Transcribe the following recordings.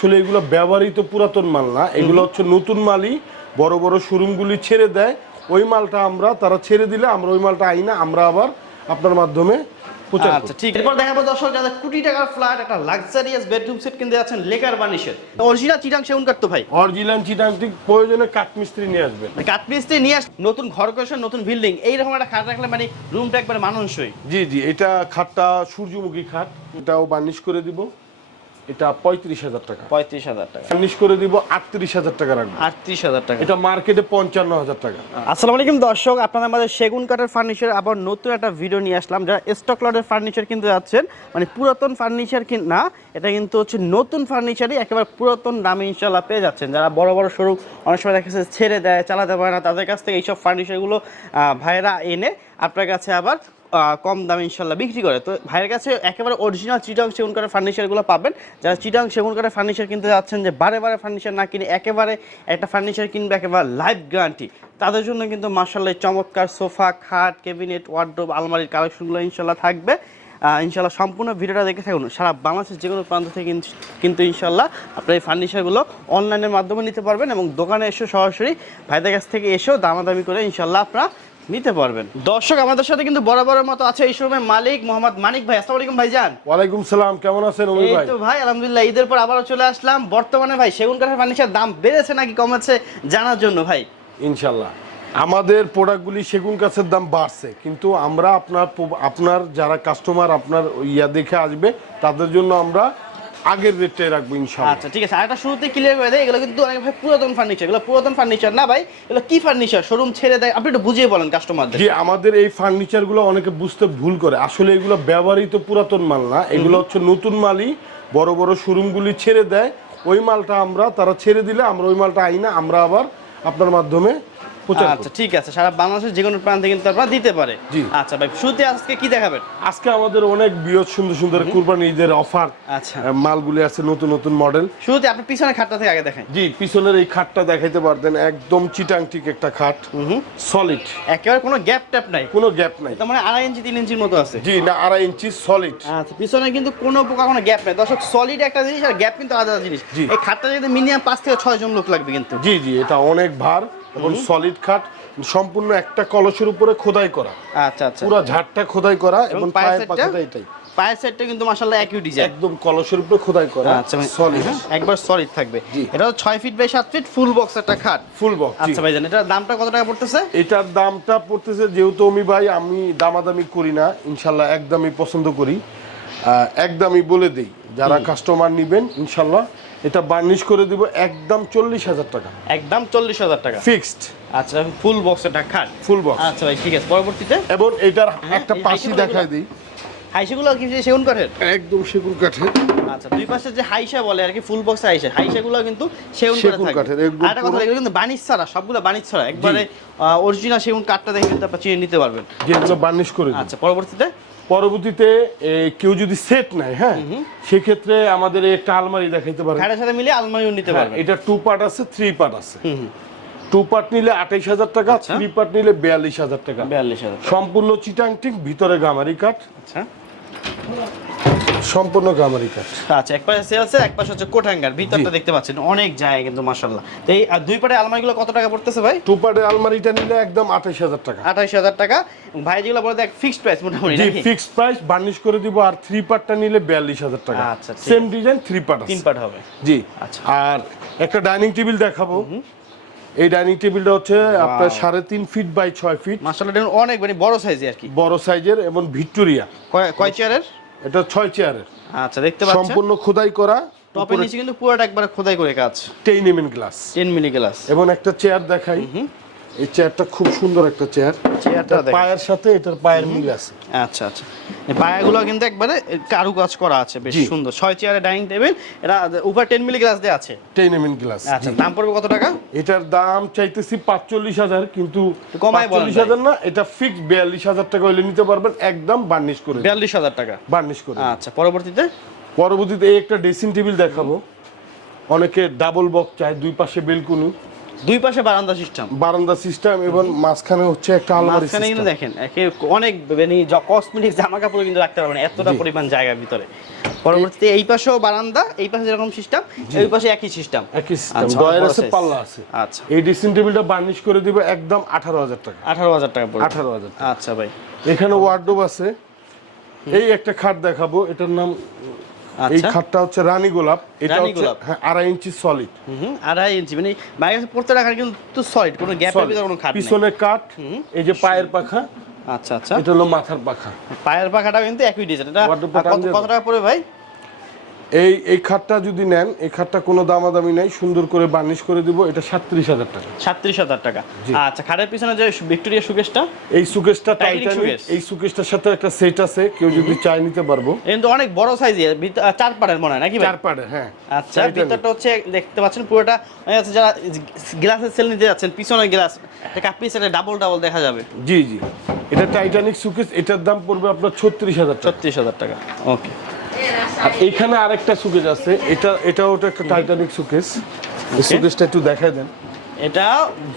আসলে এগুলো ব্যবহৃত পুরাতন মাল না। এগুলো হচ্ছে নতুন মালই। বড় বড় শোরুমগুলি ছেড়ে দেয়। ওই মালটা আমরা তারা ছেড়ে দিলে আমরা ওই মালটা আই না আমরা আবার আপনার মাধ্যমে আচ্ছা ঠিক। এরপর দেখাবো দর্শক যাদের কোটি টাকার ফ্ল্যাট একটা লাক্সারিয়াস বেডরুম সেট কিনতে যাচ্ছেন লেকার বানিশের। অরিজিনাল চিটাং সেগুন কাটতো ভাই? অরিজিনাল প্রয়োজনে কাঠমিস্ত্রি নিয়ে আসবেন কাঠমিস্ত্রি নিয়ে আস নতুন ঘর করেছেন নতুন বিল্ডিং এইরকম একটা খাট রাখলে মানে রুমটা একবারে জি জি এটা খাটটা সূর্যমুখী খাট। এটাও বার্নিশ করে দিব। এটা পঁয়ত্রিশ হাজার টাকা। পঁয়ত্রিশ হাজার টাকা। বার্নিশ করে দিব আটত্রিশ হাজার টাকা রাখব। আটত্রিশ হাজার টাকা। এটা মার্কেটে পঞ্চান্ন হাজার টাকা। আসসালামু আলাইকুম দর্শক আপনাদের আমাদের সেগুন কাঠের ফার্নিচার আবার নতুন একটা ভিডিও নিয়ে আসলাম। যারা স্টক লটের ফার্নিচার কিনতে যাচ্ছেন মানে পুরাতন ফার্নিচার কিন না এটা কিন্তু হচ্ছে নতুন ফার্নিচারই একেবারে পুরাতন দামে ইনশাল্লাহ পেয়ে যাচ্ছেন। যারা বড় বড় শোরুম অনেক সময় দেখা যাচ্ছে ছেড়ে দেয় চালাতে পারে না তাদের কাছ থেকে এইসব ফার্নিচারগুলো ভাইয়েরা এনে আপনার কাছে আবার কম দামে ইনশাল্লাহ বিক্রি করে। তো ভাইয়ের কাছে একেবারে অরিজিনাল চিটাং সেগুন কাঠের ফার্নিচারগুলো পাবেন। যারা চিটাং সেগুন কাঠের ফার্নিচার কিনতে যাচ্ছেন যে বারে বারে ফার্নিচার না কিনে একেবারে একটা ফার্নিচার কিনবে একেবারে লাইফ গ্যারান্টি তাদের জন্য কিন্তু মার্শাল্লাহ চমৎকার সোফা, খাট ক্যাবিনেট ওয়ার্ড্রোব আলমারির কালেকশনগুলো ইনশাল্লাহ থাকবে। ইনশাল্লাহ সম্পূর্ণ ভিডিওটা দেখে থাকুন। সারা বাংলাদেশের যে কোনো প্রান্ত থেকে কিন্তু ইনশাল্লাহ আপনার এই ফার্নিচারগুলো অনলাইনের মাধ্যমে নিতে পারবেন এবং দোকানে এসে সরাসরি ভাইদের কাছ থেকে এসেও দামাদামি করে ইনশাল্লাহ আপনারা নিতে পারবেন। দর্শক আমাদের সাথে কিন্তু বরাবরের মতো আছে এই শোরুমের মালিক মোহাম্মদ মানিক ভাই। আসসালামু আলাইকুম ভাইজান। ওয়ালাইকুম সালাম কেমন আছেন অমিত এই তো ভাই আলহামদুলিল্লাহ ঈদের পর আবারও চলে আসলাম। বর্তমানে ভাই সেগুন কাঠের ফার্নিচার দাম বেড়েছে নাকি কমেছে জানার জন্য ভাই? ইনশাল্লাহ আমাদের প্রোডাক্টগুলি সেগুন গাছের দাম বাড়ছে কিন্তু আমরা আপনার আপনার যারা কাস্টমার আপনার ইয়া দেখে আসবে তাদের জন্য আমরা আগের রেটটাই রাখব ইনশাল্লাহ আচ্ছা ঠিক আছে। আরেকটা শুরুতে ক্লিয়ার করে দেয় এগুলো কিন্তু অনেক ভাই পুরাতন ফার্নিচার এগুলো পুরাতন ফার্নিচার না ভাই এগুলো কি ফার্নিচার শোরুম ছেড়ে দেয়। আপনি একটু বুঝিয়ে বলেন কাস্টমারদের জি আমাদের এই ফার্নিচারগুলো অনেকে বুঝতে ভুল করে। আসলে এগুলো ব্যবহৃত পুরাতন মাল না। এগুলো হচ্ছে নতুন মালই। বড় বড় শোরুমগুলি ছেড়ে দেয়। ওই মালটা আমরা তারা ছেড়ে দিলে আমরা ওই মালটা আই না। আমরা আবার আপনার মাধ্যমে। আচ্ছা ঠিক আছে সারা বাংলাদেশের যে কোনো প্রান্তে কিন্তু আপনারা দিতে পারে। আচ্ছা ভাই শুরুতে আজকে কি দেখাবেন? আজকে আমাদের অনেক বৃহৎ সুন্দর সুন্দর কুরবানি ঈদের অফার আচ্ছা। মালগুলি আছে নতুন নতুন মডেল। শুরুতে আপনার পিছনে খাটটা থেকে আগে দেখেন। জি পিছনের এই খাটটা দেখাইতে পারতেন একদম চিটাংটিক একটা খাট সলিড একেবারে কোনো গ্যাপ ট্যাপ নাই। কোনো গ্যাপ নাই। তার মানে আড়াই ইঞ্চি তিন ইঞ্চির মতো আছে। জি না আড়াই ইঞ্চি সলিড আচ্ছা পিছনে কিন্তু কোনো প্রকার কোনো গ্যাপ নেই। দর্শক সলিড একটা জিনিস আর গ্যাপ কিন্তু আলাদা জিনিস। এই খাটটা যদি মিনিমাম পাঁচ থেকে ছয় জন লোক লাগবে কিন্তু। জি জি এটা অনেক ভার। এবং সলিড খাট সম্পূর্ণ একটা কলসের উপরে খোদাই করা। আচ্ছা আচ্ছা। পুরো ঝাড়টা খোদাই করা এবং পায়ের? পাখাটা এটাই। পায়ের সাইডটা কিন্তু মাশাআল্লাহ একই ডিজাইন একদম কলসের উপরে খোদাই করা আচ্ছা সলিড একবার সলিড থাকবে। এটা হচ্ছে ছয় ফিট বাই সাত ফিট ফুল বক্স একটা খাট। ফুল বক্স আচ্ছা ভাইজান এটার দামটা কত টাকা পড়তেছে? এটার দামটা পড়তেছে যেহেতু আমি ভাই আমি দামাদামি করি না ইনশাল্লাহ একদমই পছন্দ করি। একদমই বলে দেই যারা কাস্টমার নিবেন ইনশাল্লাহ এটা বার্নিশ করে দিব একদম চল্লিশ হাজার টাকা। একদম চল্লিশ হাজার টাকা। ফিক্সড আচ্ছা ফুল বক্স একটা খাট? ফুল বক্স আচ্ছা ভাই ঠিক আছে পরবর্তীতে? এবং এটার একটা পাশি দেখাই দিই। হাইসাগুলো কি যে সেগুন কাঠের? একদম সেগুন কাঠের। আচ্ছা দুই পাশে যে হাইসা বলে আর কি ফুল বক্স হাইসা হাইসাগুলো কিন্তু সেগুন কাঠের একদম আর একটা কথা এগুলো কিন্তু বানিশ ছাড়া সবগুলো বানিশ ছাড়া। একবারে অরিজিনাল সেগুন কাঠটা দেখে কিন্তু আপনারা চিনে নিতে পারবেন। যেগুলো বার্নিশ করে আচ্ছা পরবর্তীতে? পরবর্তীতে কেউ যদি সেট নেয় হ্যাঁ? সেক্ষেত্রে আমাদের একটা আলমারি দেখাইতে পারে খাটের সাথে মিলে আলমারিও নিতে পারে এটা টু পার্ট আছে থ্রি পার্ট আছে। টু পার্ট নিলে আঠাইশ হাজার টাকা আচ্ছা। থ্রি পার্ট নিলে বিয়াল্লিশ হাজার টাকা। বিয়াল্লিশ হাজার সম্পূর্ণ চিটাংটিং ভিতরে গামারি কাঠ। আচ্ছা। সম্পূর্ণ গামারি কাঠ আচ্ছা এক পাশে সেলসে এক পাশে হচ্ছে কোঠাঙ্গার। ভিতরটা দেখতে পাচ্ছেন অনেক জায়গা কিন্তু মাশাল্লাহ তো এই দুই পাটে আলমারিগুলো কত টাকা পড়তেছে ভাই? টু পার্টের আলমারিটা নিলে একদম আঠাইশ হাজার টাকা। আঠাইশ হাজার টাকা। ভাই যেগুলো বলে দেখ ফিক্সড প্রাইস মোটামুটি জি ফিক্সড প্রাইস বার্নিশ করে দিব আর থ্রি পার্টটা নিলে বিয়াল্লিশ হাজার টাকা। আচ্ছা, সেম ডিজাইন থ্রি পার্ট তিন পাট হবে। জি। আচ্ছা। আর একটা ডাইনিং টেবিল দেখাবো। এই ডাইনিং টেবিলটা হচ্ছে আপনার সাড়ে তিন ফিট বাই ছয় ফিট মাসাল্লাহ অনেক মানে বড় সাইজের আর কি। বড় সাইজের এবং ভিক্টোরিয়া। কয়- চেয়ারের এটা ছয় চেয়ারের আচ্ছা দেখতে পাচ্ছেন। সম্পূর্ণ খোদাই করা। টপের নিচে কিন্তু পুরোটা একবার খোদাই করে কাজ। 10 মিমি গ্লাস 10 মিলি গ্লাস এবং একটা চেয়ার দেখাই। এই চেয়ারটা খুব সুন্দর একটা চেয়ার চেয়ারটা পায়ের সাথে এটার পায়ের মিল আছে। আচ্ছা আচ্ছা। পায়াগুলো কিন্তু একবারে কারু কাজ করা আছে বেশ সুন্দর। ছয় চেয়ারের ডাইনিং টেবিল এটা উপর টেন মিলি গ্লাস দিয়ে আছে। টেইন এম গ্লাস আচ্ছা দাম পড়বে কত টাকা? এটার দাম চাইতেছি পাঁচচল্লিশ হাজার কিন্তু কমায় বলেন হাজার না এটা ফিক্স বিয়াল্লিশ হাজার টাকা হইলে নিতে পারবেন একদম বার্নিশ করে। বিয়াল্লিশ হাজার টাকা। বার্নিশ করে। আচ্ছা পরবর্তীতে? পরবর্তীতে এই একটা ড্রেসিং টেবিল দেখাবো। অনেকে ডাবল বক্স চায় দুই পাশে বেলকুনি দুই পাশে বারান্দা সিস্টেম। বারান্দা সিস্টেম এবং মাঝখানে হচ্ছে একটা আলমারি মাঝখানে কিন্তু দেখেন একে অনেক মানে কসমেটিক জামা কাপড় কিন্তু রাখতে পারবেন এতটা পরিমাণ জায়গার ভিতরে। পরবর্তীতে এই পাশেও বারান্দা এই পাশে যেরকম সিস্টেম এই পাশে একই সিস্টেম। একই সিস্টেম আচ্ছা, ডয়ার আছে পাল্লা আছে। আচ্ছা। এই ড্রেসিং টেবিলটা বার্নিশ করে দিবে একদম আঠারো হাজার টাকা। আঠারো হাজার টাকা পড়বে। আঠারো হাজার আচ্ছা ভাই। এখানে ওয়ার্ডরোব আছে। এই একটা খাট দেখাবো এটার নাম এই আচ্ছা। খাটটা হচ্ছে রানী গোলাপ এটা হচ্ছে। হ্যাঁ, আড়াই ইঞ্চি সলিড হুম আড়াই ইঞ্চি মানে বাইরে পড়তে রাখার কিন্তু সলিড কোনো ভিতরে কোনো খাট পিছনে কাঠ এই যে পায়ের পাখা আচ্ছা আচ্ছা। এটা হলো মাথার পাখা। পায়ের পাখাটা কিন্তু একই ডিজাইন এটা কত টাকা পড়ে ভাই? এই এই খাটটা যদি নেন এই খাটটা কোনো দামাদামি নাই সুন্দর করে বার্নিশ করে দিব এটা সাতত্রিশ হাজার টাকা। সাতত্রিশ হাজার টাকা। আচ্ছা খাটের পিছনে যে ভিক্টোরিয়া সুকেশটা এই সুকেশটা টাইটানিক এই সুকেশটার সাথে একটা সেট আছে কেউ যদি চাই নিতে পারব। কিন্তু অনেক বড় সাইজ চার পাড়ের মনে হয় নাকি চার পাড়ে হ্যাঁ। আচ্ছা ভিতরটা হচ্ছে দেখতে পাচ্ছেন পুরোটা হচ্ছে যারা গ্লাসের সেল নিতে যাচ্ছেন পিছনে গ্লাস কাপড়ি সেটে ডাবল ডাবল দেখা যাবে। জি জি। এটা টাইটানিক সুকেস এটার দাম পড়বে আপনার ছত্রিশ হাজার টাকা। ছত্রিশ হাজার টাকা ওকে। আর এইখানে আরেকটা সুকেস আছে। এটা এটাও ওটা একটা টাইটানিক সুকেস সুকেজটা একটু দেখাই দেন। এটা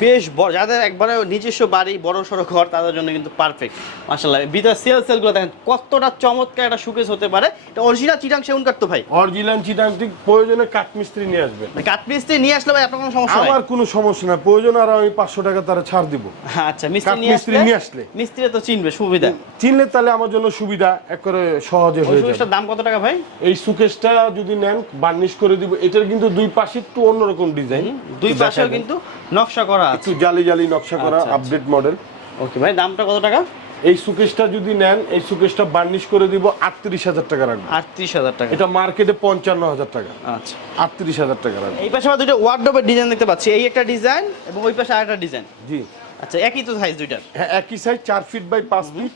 বেশ বড় যাদের একবারে নিজস্ব বাড়ি বড় সড়ো ঘর তাদের জন্য কিন্তু পারফেক্ট মাসাল্লাহ ভিতরে সেল সেলগুলো দেখেন কতটা চমৎকার একটা সুকেস হতে পারে। এটা অরিজিনাল চিটাং সেগুন কাটতো ভাই। অরিজিনাল চিটাংটিক প্রয়োজনে কাঠমিস্ত্রি নিয়ে আসবেন। কাঠ মিস্ত্রি নিয়ে আসলে ভাই আপনার কোনো সমস্যা নাই। আমার কোনো সমস্যা না প্রয়োজন আর আমি পাঁচশো টাকা তারা ছাড় দিব। আচ্ছা মিস্ত্রি নিয়ে মিস্ত্রি আসলে? নিয়ে আসলে। মিস্ত্রি তো চিনবে সুবিধা। চিনলে তাহলে আমার জন্য সুবিধা একবারে সহজে ওই হয়ে যাবে। সুকেশটার দাম কত টাকা ভাই? এই সুকেশটা যদি নেন বার্নিশ করে দিব এটার কিন্তু দুই পাশে একটু অন্যরকম ডিজাইন। দুই পাশেও কিন্তু নকশা করা একটু জালি জালি নকশা করা। আপডেট মডেল ওকে ভাই দামটা কত টাকা? এই সুকেশটা যদি নেন এই সুকেশটা বার্নিশ করে দিব আটত্রিশ হাজার টাকা রাখব। আটত্রিশ হাজার টাকা। এটা মার্কেটে পঞ্চান্ন হাজার টাকা। আচ্ছা। আটত্রিশ হাজার টাকা রাখব। এই পাশে আমরা দুটো ওয়ার্ডরোবের ডিজাইন দেখতে পাচ্ছি। এই একটা ডিজাইন এবং ওই পাশে আরেকটা ডিজাইন জি। আচ্ছা একই তো সাইজ দুইটার? হ্যাঁ একই সাইজ চার ফিট বাই পাঁচ ফিট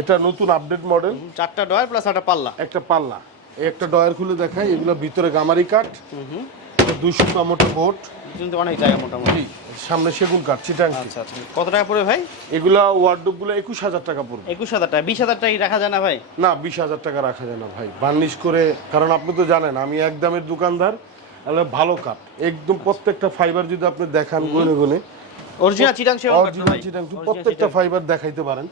এটা নতুন আপডেট মডেল চারটা ডয়ার প্লাস একটা পাল্লা। একটা পাল্লা। এই একটা ডয়ার খুলে দেখাই এগুলো ভিতরে গামারি কাঠ। দুশো টমেটো বোট কিন্তু অনেক জায়গা মোটামুটি। সামনে সেগুন কাঠ চিটাং আচ্ছা আচ্ছা। কত টাকা পড়বে ভাই? এগুলা ওয়ার্ডরোবগুলো একুশ হাজার টাকা পড়বে। একুশ হাজার টাকা। বিশ হাজার টাকা রাখা যায় না ভাই? না বিশ হাজার টাকা রাখা যায় না ভাই। বার্নিশ করে কারণ আপনি তো জানেন আমি এক দামের দোকানদার ভালো কাঠ। একদম প্রত্যেকটা ফাইবার যদি আপনি দেখান গুনে গুনে। অরিজিনাল চিটাং অরিজিনাল চিটাং প্রত্যেকটা ফাইবার দেখাইতে পারেন।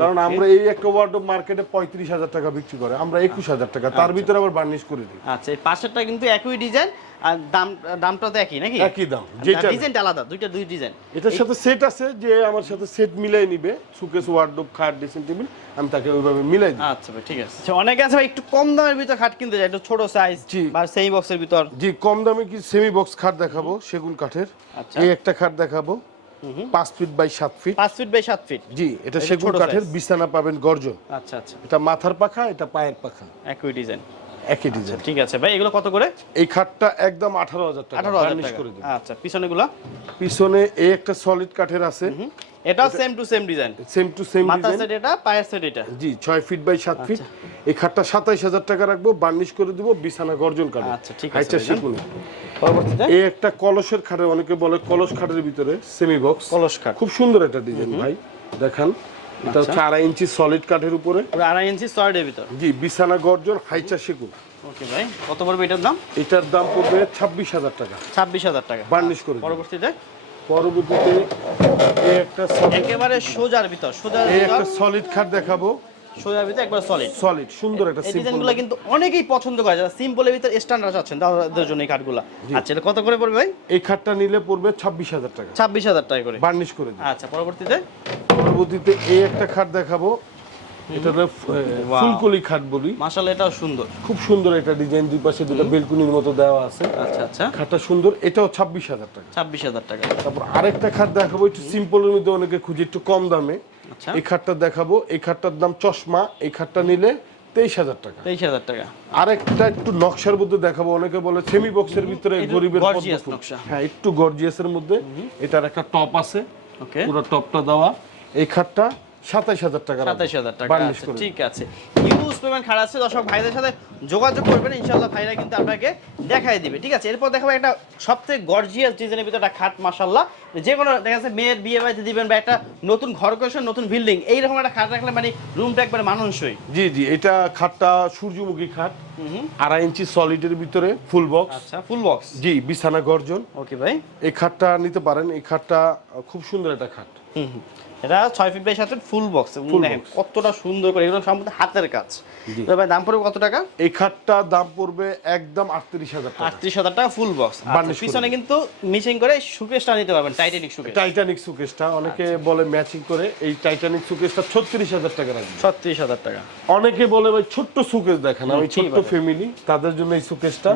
কারণ আমরা এই একটা ওয়ার্ডরোব মার্কেটে পঁয়ত্রিশ হাজার টাকা বিক্রি করে। আমরা একুশ হাজার টাকা তার ভিতরে আবার বার্নিশ করে দিই। আচ্ছা এই পাশেরটা কিন্তু একই ডিজাইন আর দাম দামটা তো একই নাকি? একই দাম যেটা ডিজাইনটা আলাদা দুইটা দুই ডিজাইন। এটার সাথে সেট আছে যে আমার সাথে সেট মিলাই নিবে সুকেস ওয়ার্ডরোব খাট ড্রেসিং টেবিল আমি তাকে ওইভাবে মিলাই দিই। আচ্ছা ভাই ঠিক আছে। আচ্ছা, অনেকে আছে ভাই একটু কম দামের ভিতর খাট কিনতে যায় একটু ছোট সাইজ বা সেমি বক্সের ভিতর। জি কম দামে কি সেমি বক্স খাট দেখাবো? সেগুন কাঠের। আচ্ছা। এই একটা খাট দেখাবো। পাঁচ ফিট বাই সাত ফিট পাঁচ ফিট বাই সাত ফিট জি এটা সেগুন কাঠের বিছানা পাবেন গর্জন। আচ্ছা আচ্ছা। এটা মাথার পাখা এটা পায়ের পাখা। একই ডিজাইন একই ডিজাইন ঠিক আছে। ভাই এগুলো কত করে? এই খাটটা একদম আঠারো হাজার টাকা। আঠারো হাজার করে দিন আচ্ছা পিছনে এই একটা সলিড কাঠের আছে। এটাও same to same design same to same মাথার ডিজাইন সেট এটা পায়ের সেট এটা? জি ছয় ফিট বাই সাত ফিট আচ্ছা। এই খাটটা সাতাইশ হাজার টাকা রাখব বার্নিশ করে দিব বিছানা গর্জন কাঠে আচ্ছা, ঠিক আছে। পরবর্তীতে? এই একটা কলসের খাটে অনেকে বলে কলস খাটের ভিতরে সেমি বক্স কলস খাট। খুব সুন্দর একটা ডিজাইন ভাই। দেখান। এটা হচ্ছে আড়াই ইঞ্চি সলিড কাঠের উপরে। আড়াই ইঞ্চি সলিডের ভিতর। জি বিছানা গর্জন হাইচা সেগুন ওকে ভাই কত পড়বে এটার দাম? এটার দাম পড়বে ছাব্বিশ হাজার টাকা। ছাব্বিশ হাজার টাকা। বার্নিশ করে পরবর্তীতে? পরবর্তীতে একটা একেবারে সোজার ভিতর সোজার একটা সলিড খাট দেখাবো। সোজার ভিতর একবার সলিড সলিড সুন্দর একটা সিম্পল ডিজাইনগুলো কিন্তু অনেকেই পছন্দ করে যারা সিম্পলের ভিতর স্ট্যান্ডার্ড আছেন তাদের জন্য এই কাঠগুলো আচ্ছা এটা কত করে পড়বে ভাই? এই খাটটা নিলে পড়বে ছাব্বিশ হাজার টাকা। ছাব্বিশ হাজার টাকা করে। বার্নিশ করে দিন। আচ্ছা পরবর্তীতে? পরবর্তীতে এই একটা খাট দেখাবো। এটা হলো ফুলকলি খাট বলি। মাসাল এটাও সুন্দর। খুব সুন্দর একটা ডিজাইন দুই পাশে দুটো বেলকুনির মতো দেওয়া আছে। আচ্ছা আচ্ছা। খাটটা সুন্দর এটাও ছাব্বিশ হাজার টাকা। ছাব্বিশ হাজার টাকা। তারপর আরেকটা খাট দেখাবো একটু সিম্পলের মধ্যে অনেকে খুঁজে একটু কম দামে। এই খাটটা দেখাবো। এই খাটটার দাম চশমা এই খাটটা নিলে তেইশ হাজার টাকা। তেইশ হাজার টাকা। আরেকটা একটু নকশার মধ্যে দেখাবো। অনেকে বলে সেমি বক্সের ভিতরে গরিবের। নকশা। হ্যাঁ একটু গর্জিয়াসের মধ্যে। এটার একটা টপ আছে। ওকে পুরো টপটা দেওয়া। এই খাটটা সাতাইশ হাজার টাকা। সাতাইশ হাজার টাকা ঠিক আছে। আছে দর্শক ভাইদের সাথে যোগাযোগ করবেন ইনশাল্লাহ ভাইরা কিন্তু আপনাকে দেখাই দিবে ঠিক আছে? এরপর দেখাবো একটা সবথেকে গর্জিয়াস ডিজাইনের ভিতরে একটা খাট মাসাল্লাহ যে কোনো দেখা যাচ্ছে মেয়ের বিয়ে বাড়িতে দিবেন বা একটা নতুন ঘর করছেন নতুন বিল্ডিং এইরকম একটা খাট রাখলে মানে রুমটা একবারে মানুষই জি জি এটা খাটটা সূর্যমুখী খাট আড়াই ইঞ্চি সলিডের ভিতরে ফুল বক্স আচ্ছা ফুল বক্স জি বিছানা গর্জন। ওকে ভাই। এই খাটটা নিতে পারেন এই খাটটা খুব সুন্দর একটা খাট। হুম। এটা ছয় ফিট বাই ফুল বক্স। কতটা সুন্দর করে এগুলো সম্পূর্ণ হাতের কাজ। দাম পড়বে কত টাকা? এই খাটটা দাম পড়বে একদম আটত্রিশ হাজার আটত্রিশ হাজার টাকা ফুল বক্স পিছনে কিন্তু মিচিং করে সুকেশটা নিতে পারবেন টাইটানিক সুকেশ। টাইটানিক সুকেশটা অনেকে আচ্ছা। বলে ম্যাচিং করে এই টাইটানিক সুকেশটা ছত্রিশ হাজার টাকা রাখবে। ছত্রিশ হাজার টাকা। অনেকে বলে ভাই ছোট্ট সুকেশ দেখেন আমি ছোট্ট ফ্যামিলি তাদের জন্য এই সুকেশটা।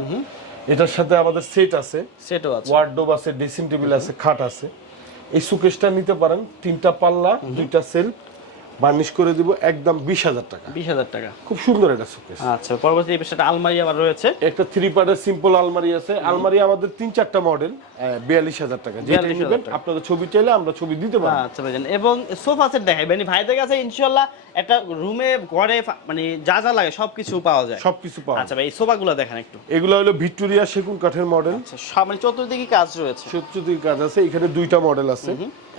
এটার সাথে আমাদের সেট আছে। সেটাও আছে। ওয়ার্ডরোব আছে ড্রেসিং টেবিল আছে খাট আছে। এই সুকেশটা নিতে পারেন। তিনটা পাল্লা দুইটা সেলফ। বার্নিশ করে দিব একদম বিশ হাজার টাকা। বিশ হাজার টাকা। খুব সুন্দর এটা সুকেশ আচ্ছা পরবর্তী এই পাশে আলমারি আবার রয়েছে? একটা থ্রি পার্টের সিম্পল আলমারি আছে। আলমারি আমাদের তিন চারটা মডেল বিয়াল্লিশ হাজার টাকা। যেটা নেবেন আপনাদের ছবি চাইলে আমরা ছবি দিতে পারি। আচ্ছা ভাইজান এবং সোফা সেট দেখাবেন ভাইদের কাছে ইনশাল্লাহ একটা রুমে ঘরে মানে যা যা লাগে সবকিছু পাওয়া যায়। সবকিছু পাওয়া আচ্ছা ভাই এই সোফাগুলো দেখেন একটু। এগুলো হলো ভিক্টোরিয়া সেগুন কাঠের মডেল আচ্ছা মানে চতুর্দিকে কাজ রয়েছে। সত্যি কাজ আছে। এখানে দুইটা মডেল আছে।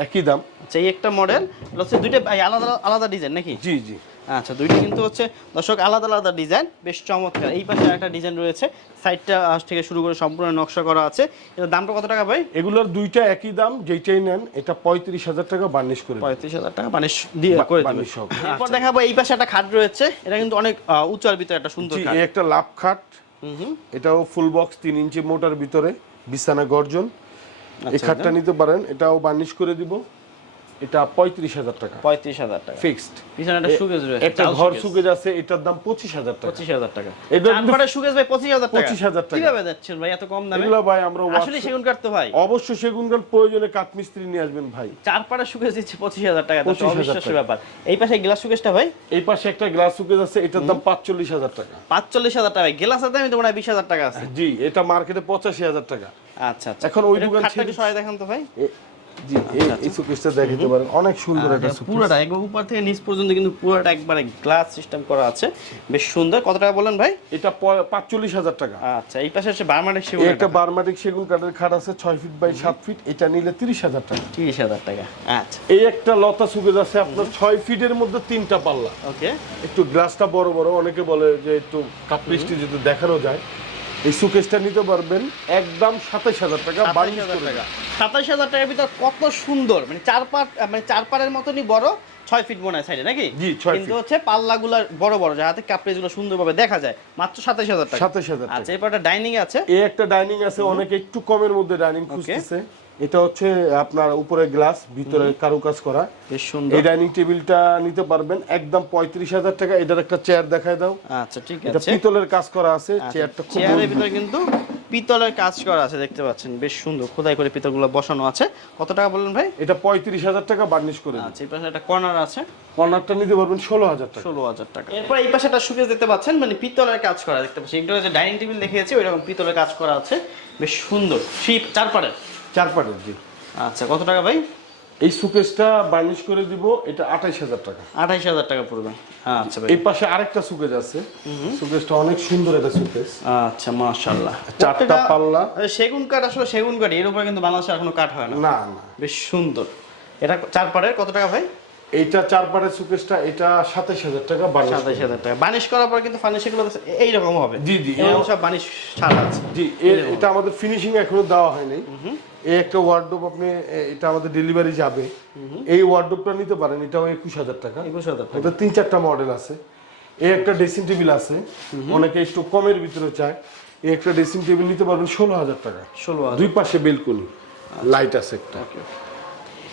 একই দাম। আচ্ছা এই একটা মডেল হচ্ছে দুইটা আলাদা আলাদা ডিজাইন নাকি? জি জি। আচ্ছা দুইটা কিন্তু হচ্ছে দর্শক আলাদা আলাদা ডিজাইন বেশ চমৎকার। এই পাশে একটা ডিজাইন রয়েছে। সাইডটা থেকে শুরু করে সম্পূর্ণ নকশা করা আছে। এটার দামটা কত টাকা ভাই? এগুলোর দুইটা একই দাম যেটাই নেন এটা পঁয়ত্রিশ হাজার টাকা বার্নিশ করে। পঁয়ত্রিশ হাজার টাকা মানে দিয়ে করে দিবে। বানিশ সহ। এরপর দেখাবো এই পাশে একটা খাট রয়েছে। এটা কিন্তু অনেক উঁচার ভিতরে একটা সুন্দর একটা লাভ খাট। হুম হুম। এটাও ফুল বক্স তিন ইঞ্চি মোটার ভিতরে বিছানা গর্জন। এই আচ্ছা, খাটটা নিতে পারেন এটাও বার্নিশ করে দিব। এটা পঁয়ত্রিশ হাজার টাকা। পঁয়ত্রিশ হাজার টাকা। ফিক্সড। পিছনে একটা সুকেজ রয়েছে একটা ঘর সুকেজ। আছে এটার দাম পঁচিশ হাজার টাকা। পঁচিশ হাজার টাকা। কিন্তু- সুকেজ ভাই পঁচিশ হাজার টাকা। 25,000 টাকা। কীভাবে যাচ্ছেন ভাই এত কম দামে? এগুলো ভাই আমরা আসলে সেগুন কাঠ তো ভাই। অবশ্যই সেগুন কাঠ প্রয়োজনে কাঠমিস্ত্রি নিয়ে আসবেন ভাই। চার পাড়া সুকেজ দিচ্ছে পঁচিশ হাজার টাকা তো 25,000 অবিশ্বাস্য টাকা। ব্যাপার। এই পাশে গ্লাস সুকেজটা ভাই? এই পাশে একটা গ্লাস সুকেজ আছে এটার দাম পাঁচচল্লিশ হাজার টাকা। পাঁচচল্লিশ হাজার টাকা গ্লাসের দামই তো মনে হয় বিশ হাজার টাকা আছে। জি এটা মার্কেটে পঁচাশি হাজার টাকা। আচ্ছা আচ্ছা। এখন ওই দোকান ছেড়ে- একটু সরাই তো ভাই। জি এই- এই দেখাতে পারেন। অনেক সুন্দর একটা পুরোটা একবার উপর থেকে নিচ পর্যন্ত কিন্তু পুরোটা একবারে গ্লাস সিস্টেম করা আছে। বেশ সুন্দর। কত টাকা বলেন ভাই? এটা পাঁচচল্লিশ হাজার টাকা। আচ্ছা এই পাশে হচ্ছে বার্মাটিক সেগুন একটা। বারমাটিক সেগুন কাঠের খাট আছে ছয় ফিট বাই সাত ফিট এটা নিলে তিরিশ হাজার টাকা। তিরিশ হাজার টাকা। আচ্ছা। এই একটা লতা আছে আপনার ছয় ফিটের মধ্যে তিনটা পাল্লা। ওকে। একটু গ্লাসটা বড় বড় অনেকে বলে যে একটু কাপড়িষ্টি যদি দেখানো যায়। এই সুকেশটা নিতে পারবেন একদম সাতাইশ হাজার টাকা বাইশ হাজার টাকা। হাজার টাকার ভিতর কত সুন্দর মানে চার পাট মানে চার পাড়ের মতনই বড় ছয় ফিট মনে হয় সাইডে নাকি? জি, ছয় কিন্তু। হচ্ছে পাল্লাগুলো বড় বড় কাপড়েজগুলো সুন্দরভাবে দেখা যায়। মাত্র সাতাশ হাজার টাকা। সাতাশ হাজার আচ্ছা এরপর একটা ডাইনিং আছে। এই একটা ডাইনিং আছে অনেকে একটু কমের মধ্যে ডাইনিং খুঁজতেছে। এটা হচ্ছে আপনার উপরে গ্লাস ভিতরে কারুকাজ করা। বেশ সুন্দর। এই ডাইনিং টেবিলটা নিতে পারবেন। একদম পঁয়ত্রিশ হাজার টাকা। এটার একটা চেয়ার দেখায় দাও। আচ্ছা ঠিক এটা আছে। পিতলের কাজ করা আছে। চেয়ারটা খুব চেয়ারের ভিতরে কিন্তু পিতলের কাজ করা আছে দেখতে পাচ্ছেন। বেশ সুন্দর। খোদাই করে পিতলগুলো বসানো আছে। কত টাকা বললেন ভাই? এটা পঁয়ত্রিশ হাজার টাকা বার্নিশ করে দিন আচ্ছা এই পাশে একটা কর্নার আছে। কর্নারটা নিতে পারবেন ষোলো হাজার টাকা। ষোলো হাজার টাকা। এরপর এই পাশে একটা সুকেজ দেখতে পাচ্ছেন মানে পিতলের কাজ করা। দেখতে পাচ্ছেন এটা হচ্ছে ডাইনিং টেবিল দেখিয়েছি ওই রকম পিতলের কাজ করা আছে। বেশ সুন্দর। শিপ চার পাড়ের চার পাটের জি। আচ্ছা কত টাকা ভাই? এই সুকেশটা বার্নিশ করে দিব এটা আঠাইশ হাজার টাকা। আঠাইশ হাজার টাকা পড়বে। আচ্ছা ভাই। এই পাশে আরেকটা সুকেজ আছে। সুকেশটা অনেক সুন্দর একটা সুকেশ আচ্ছা মাশাল্লাহ চারটা পাল্লা। সেগুন কাঠ আসলে সেগুন কাঠ এর উপরে কিন্তু বাংলাদেশে এখনও কাঠ হয় না। না না। বেশ সুন্দর। এটা চার পাড়ের কত টাকা ভাই? এইটা চার পাটের সুকেশটা এটা সাতাইশ হাজার টাকা বার্নিশ সাতাইশ হাজার টাকা। বানিশ করার পর কিন্তু ফার্নিচারগুলো এইরকম হবে। জি, জি। এরকম সব বানিশ ছাড়া আছে। জি এটা আমাদের ফিনিশিং এখনও দেওয়া হয়নি। এই একটা ওয়ার্ডরোব আপনি এটা আমাদের ডেলিভারি যাবে। এই ওয়ার্ডরোবটা নিতে পারেন এটাও একুশ হাজার টাকা। একুশ হাজার টাকা। এটা তিন চারটা মডেল আছে। এই একটা ড্রেসিং টেবিল আছে। অনেকে একটু কমের ভিতরে চায়। এই একটা ড্রেসিং টেবিল নিতে পারবেন ষোলো হাজার টাকা। ষোলো দুই পাশে বেলকনি লাইট আছে একটা।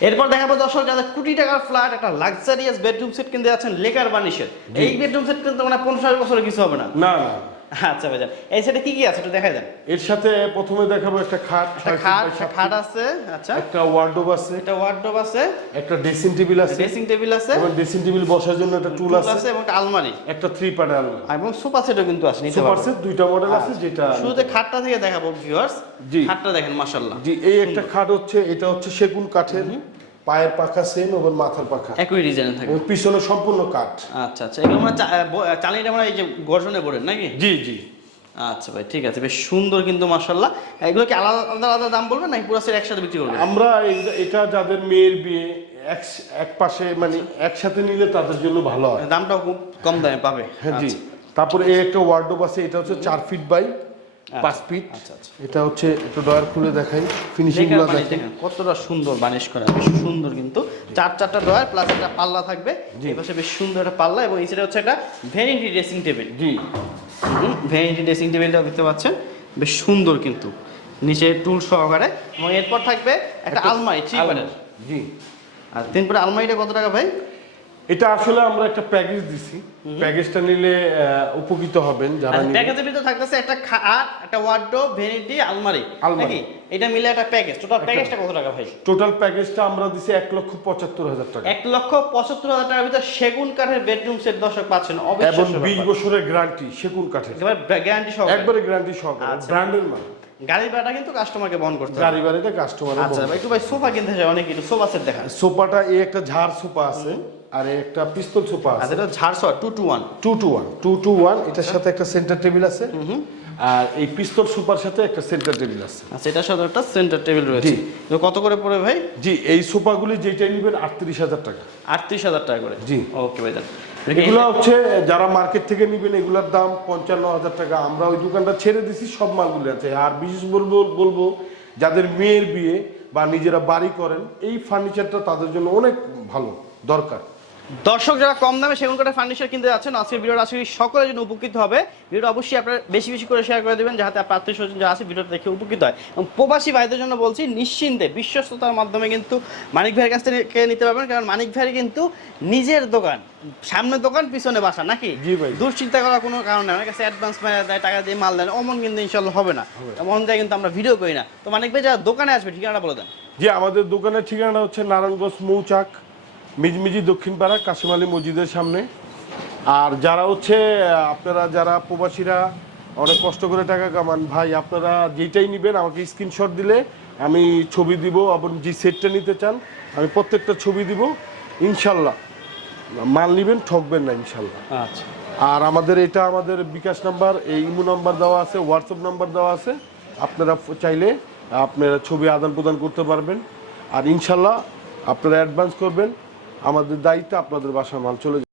এরপর দেখাবো দর্শক যাদের কোটি টাকার ফ্ল্যাট একটা লাক্সারিয়াস বেডরুম সেট কিনতে যাচ্ছেন লেকার বানিশের এই বেডরুম সেট কিন্তু মানে পনেরো বছরের কিছু হবে না। না না। আচ্ছা ভাইজান এই সেটে কি কি আছে একটু দেখা যান এর সাথে প্রথমে দেখাবো একটা খাট একটা খাট একটা খাট আছে আচ্ছা। একটা ওয়ার্ডরোব আছে। একটা ওয়ার্ডরোব আছে। একটা ড্রেসিং টেবিল আছে। ড্রেসিং টেবিল আছে। এবং ড্রেসিং টেবিল বসার জন্য একটা টুল আছে। আছে এবং একটা আলমারি। একটা থ্রি পার্ট আলমারি। এবং সোফা সেটও কিন্তু আছে নিতে পারবেন। সেট দুইটা মডেল আছে যেটা শুরুতে খাটটা থেকে দেখাবো ভিউয়ার্স জি। খাটটা দেখেন মাশাআল্লাহ। জি এই একটা খাট হচ্ছে এটা হচ্ছে সেগুন কাঠের পায়ের পাখা সেম এবং মাথার পাখা। একই ডিজাইনে থাকে এবং পিছনে সম্পূর্ণ কাঠ। আচ্ছা আচ্ছা। এগুলো চা- ব- চালিটা মানে এই যে গর্জনে পড়েন নাকি? জি জি। আচ্ছা ভাই ঠিক আছে। বেশ সুন্দর কিন্তু মাশাল্লাহ এগুলো কি আলাদা আলাদা আলাদা দাম বলবেন নাকি পুরো সেট একসাথে বিক্রি করবেন? আমরা এটা- যাদের মেয়ের বিয়ে এক এক পাশে মানে একসাথে নিলে তাদের জন্য ভালো হয়। দামটাও খুব কম দামে পাবে। হ্যাঁ জি। আচ্ছা। তারপরে এই একটা ওয়ার্ডরোব আছে এটা হচ্ছে চার ফিট বাই পাঁচ ফিট। আচ্ছা, আচ্ছা। এটা হচ্ছে একটু ডয়ার খুলে দেখাই। ফিনিশিং দেখেন কতটা সুন্দর বানিশ করা বেশ সুন্দর কিন্তু। চার চারটা ডয়ার প্লাস একটা পাল্লা থাকবে। এই পাশে বেশ সুন্দর একটা পাল্লা এবং এই সাইডে হচ্ছে একটা ভ্যানিটি ড্রেসিং টেবিল জি। ভ্যানিটি ড্রেসিং টেবিলটা দেখতে পাচ্ছেন। বেশ সুন্দর কিন্তু। নিচে টুল সহকারে এবং এরপর থাকবে একটা আলমারি থ্রি জি। আর তিন পারে আলমারিটা কত টাকা ভাই? এটা আসলে আমরা একটা প্যাকেজ দিছি। প্যাকেজটা নিলে উপকৃত হবেন যারা নিবেন। প্যাকেজের ভিতরে থাকতেছে একটা খাট একটা ওয়ার্ডরোব ভ্যানিটি আলমারি। আলমারি। নাকি? এটা মিলে একটা প্যাকেজ টোটাল প্যাকেজটা কত টাকা ভাই? টোটাল প্যাকেজটা আমরা দিছি এক লক্ষ পঁচাত্তর হাজার টাকা। এক লক্ষ পঁচাত্তর হাজার টাকার ভিতরে সেগুন কাঠের বেডরুম সেট দর্শক পাচ্ছেন। এবং অবিশ্বাস্য বিশ। বছরের গ্যারান্টি সেগুন কাঠের। একেবারে গ্যারান্টি সহ একবারে গ্যারান্টি আচ্ছা। ব্র্যান্ডের মাল। গাড়ি ভাড়াটা কিন্তু কাস্টমারকে বহন করতে গাড়ি কাস্টমার আচ্ছা ভাই, একটু ভাই সোফা কিনতে চাই অনেক সোফা সেট দেখা সোফাটা এই একটা ঝাড় সোফা আছে আর একটা পিস্তল সোফা আচ্ছা আছে। এটা ঝাড়স two two one two two one two two one এটার সাথে একটা সেন্টার টেবিল আছে। আর এই পিস্তল সোফার সাথে একটা সেন্টার টেবিল আছে। আচ্ছা এটার সাথে একটা সেন্টার টেবিল রয়েছে। কত করে পড়ে ভাই? জি এই সোফাগুলি যেটাই নেবেন আটত্রিশ হাজার টাকা। আটত্রিশ হাজার টাকা করে। জি। ওকে ভাই এগুলো হচ্ছে, যারা মার্কেট থেকে নেবেন, এগুলোর দাম পঞ্চান্ন হাজার টাকা। আমরা ওই দোকানটা ছেড়ে দিছি, সব মালগুলি আছে। আর বিশেষ বলব বলব, যাদের মেয়ের বিয়ে বা নিজেরা বাড়ি করেন, এই ফার্নিচারটা তাদের জন্য অনেক ভালো, দরকার। দর্শক যারা কম দামে সেগুন কাঠের ফার্নিচার কিনতে যাচ্ছেন আজকের ভিডিওটা আশা করি সকলের জন্য উপকৃত হবে। ভিডিওটা অবশ্যই আপনারা বেশি বেশি করে শেয়ার করে দেবেন যাতে আপনার আত্মীয় স্বজন যারা আছে ভিডিওটা দেখে উপকৃত হয়। এবং প্রবাসী ভাইদের জন্য বলছি নিশ্চিন্তে বিশ্বস্ততার মাধ্যমে কিন্তু মানিক ভাইয়ের কাছ থেকে নিতে পারবেন কারণ মানিক ভাইয়ের কিন্তু নিজের দোকান সামনে দোকান পিছনে বাসা নাকি? ভাই। দুশ্চিন্তা করার কোনো কারণ নেই। অনেক কাছে অ্যাডভান্স মেরে দেয় টাকা দিয়ে মাল দেন অমন কিন্তু ইনশাল্লাহ হবে না। এমন যায় কিন্তু আমরা ভিডিও করি না। তো মানিক ভাই যারা দোকানে আসবে ঠিকানাটা বলে দেন। যে আমাদের দোকানের ঠিকানা হচ্ছে নারায়ণগঞ্জ মৌচাক। মিজমিজি দক্ষিণপাড়া কাশিম আলী মসজিদের সামনে। আর যারা হচ্ছে আপনারা যারা প্রবাসীরা অনেক কষ্ট করে টাকা কামান ভাই আপনারা যেটাই নেবেন আমাকে স্ক্রিনশট দিলে আমি ছবি দিব এবং যে সেটটা নিতে চান আমি প্রত্যেকটা ছবি দিব ইনশাল্লাহ। মাল নেবেন ঠকবেন না ইনশাল্লাহ। আচ্ছা। আর আমাদের এটা আমাদের বিকাশ নাম্বার এই ইমো নাম্বার দেওয়া আছে হোয়াটসঅ্যাপ নাম্বার দেওয়া আছে। আপনারা চাইলে আপনারা ছবি আদান প্রদান করতে পারবেন। আর ইনশাল্লাহ আপনারা অ্যাডভান্স করবেন। আমাদের দায়িত্ব আপনাদের বাসার মাল চলে